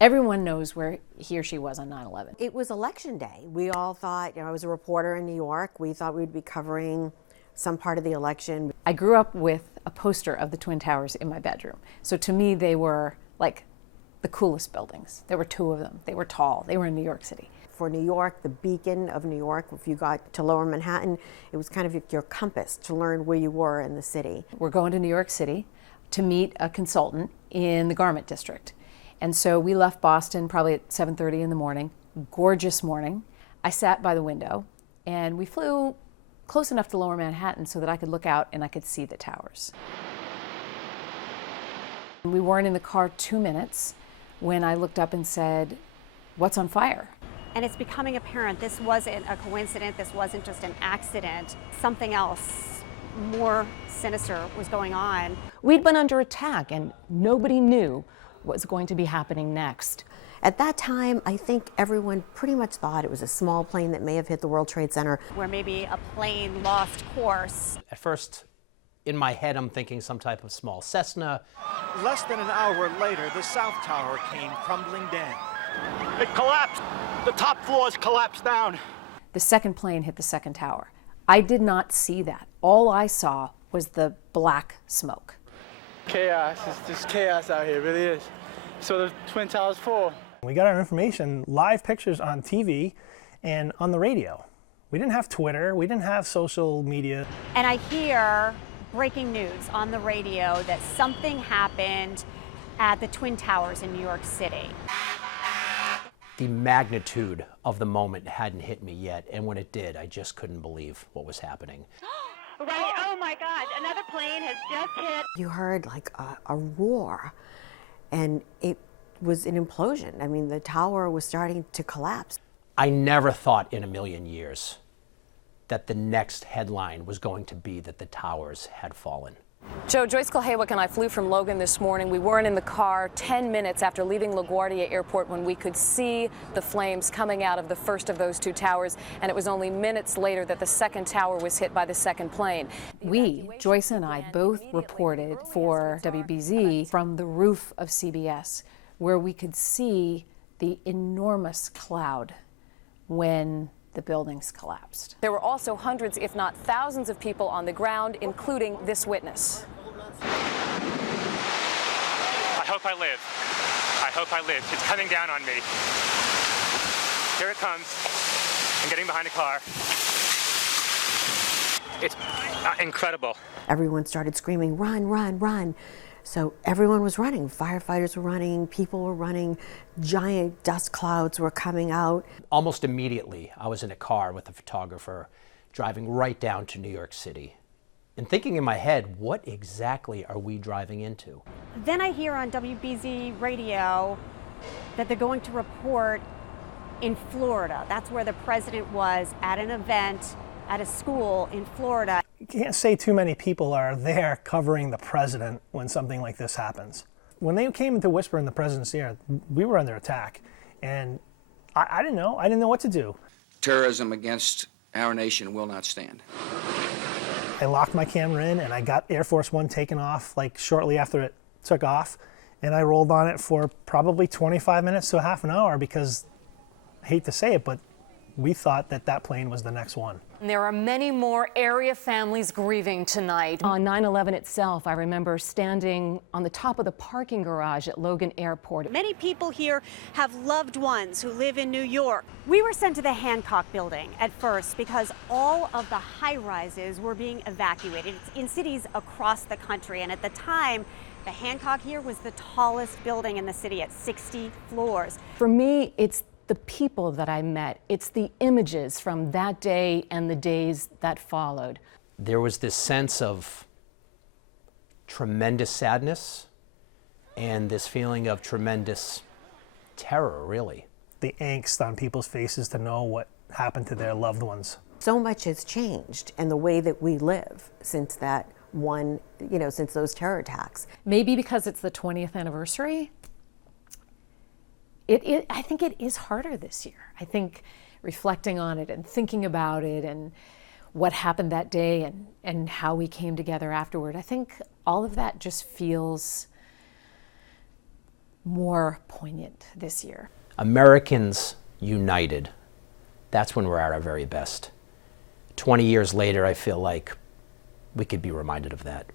Everyone knows where he or she was on 9/11. It was election day. We all thought, I was a reporter in New York. We thought we'd be covering some part of the election. I grew up with a poster of the Twin Towers in my bedroom. So to me, they were like the coolest buildings. There were 2 of them. They were tall. They were in New York City. For New York, the beacon of New York, if you got to Lower Manhattan, it was kind of your compass to learn where you were in the city. We're going to New York City to meet a consultant in the garment district. And so we left Boston probably at 7:30 in the morning, gorgeous morning. I sat by the window and we flew close enough to Lower Manhattan so that I could look out and I could see the towers. We weren't in the car 2 minutes when I looked up and said, "What's on fire?" And it's becoming apparent this wasn't a coincidence, this wasn't just an accident. Something else more sinister was going on. We'd been under attack and nobody knew what was going to be happening next. At that time, I think everyone pretty much thought it was a small plane that may have hit the World Trade Center. Where maybe a plane lost course. At first, in my head, I'm thinking some type of small Cessna. Less than an hour later, the South Tower came crumbling down. It collapsed. The top floors collapsed down. The second plane hit the second tower. I did not see that. All I saw was the black smoke. Chaos. It's just chaos out here, it really is. So the Twin Towers fall. We got our information, live pictures on TV and on the radio. We didn't have Twitter, we didn't have social media. And I hear breaking news on the radio that something happened at the Twin Towers in New York City. The magnitude of the moment hadn't hit me yet, and when it did, I just couldn't believe what was happening. Right, oh my God, another plane has just hit. You heard like a roar, and it was an implosion. I mean, the tower was starting to collapse. I never thought in a million years that the next headline was going to be that the towers had fallen. Joe, Joyce Kulhaywick and I flew from Logan this morning. We weren't in the car 10 minutes after leaving LaGuardia Airport when we could see the flames coming out of the first of those 2 towers, and it was only minutes later that the second tower was hit by the second plane. We, Joyce and I, both reported for WBZ from the roof of CBS, where we could see the enormous cloud when the buildings collapsed. There were also hundreds, if not thousands, of people on the ground, including this witness. I hope I live. I hope I live. It's coming down on me. Here it comes. I'm getting behind a car. It's incredible. Everyone started screaming, "Run, run, run." So everyone was running. Firefighters were running, people were running, giant dust clouds were coming out. Almost immediately, I was in a car with a photographer driving right down to New York City and thinking in my head, what exactly are we driving into? Then I hear on WBZ radio that they're going to report in Florida. That's where the president was at an event at a school in Florida. You can't say too many people are there covering the president when something like this happens. When they came to whisper in the president's ear, we were under attack, and I didn't know. I didn't know what to do. Terrorism against our nation will not stand. I locked my camera in, and I got Air Force One taken off like shortly after it took off, and I rolled on it for probably 25 minutes to a half an hour because, I hate to say it, but we thought that that plane was the next one. There are many more area families grieving tonight. On 9/11 itself, I remember standing on the top of the parking garage at Logan Airport. Many people here have loved ones who live in New York. We were sent to the Hancock building at first because all of the high-rises were being evacuated. It's in cities across the country, and at the time, the Hancock here was the tallest building in the city at 60 floors. For me, it's the people that I met. It's the images from that day and the days that followed. There was this sense of tremendous sadness and this feeling of tremendous terror, really. The angst on people's faces to know what happened to their loved ones. So much has changed in the way that we live since that one, since those terror attacks. Maybe because it's the 20th anniversary, I think it is harder this year. I think reflecting on it and thinking about it and what happened that day and how we came together afterward, I think all of that just feels more poignant this year. Americans united. That's when we're at our very best. 20 years later, I feel like we could be reminded of that.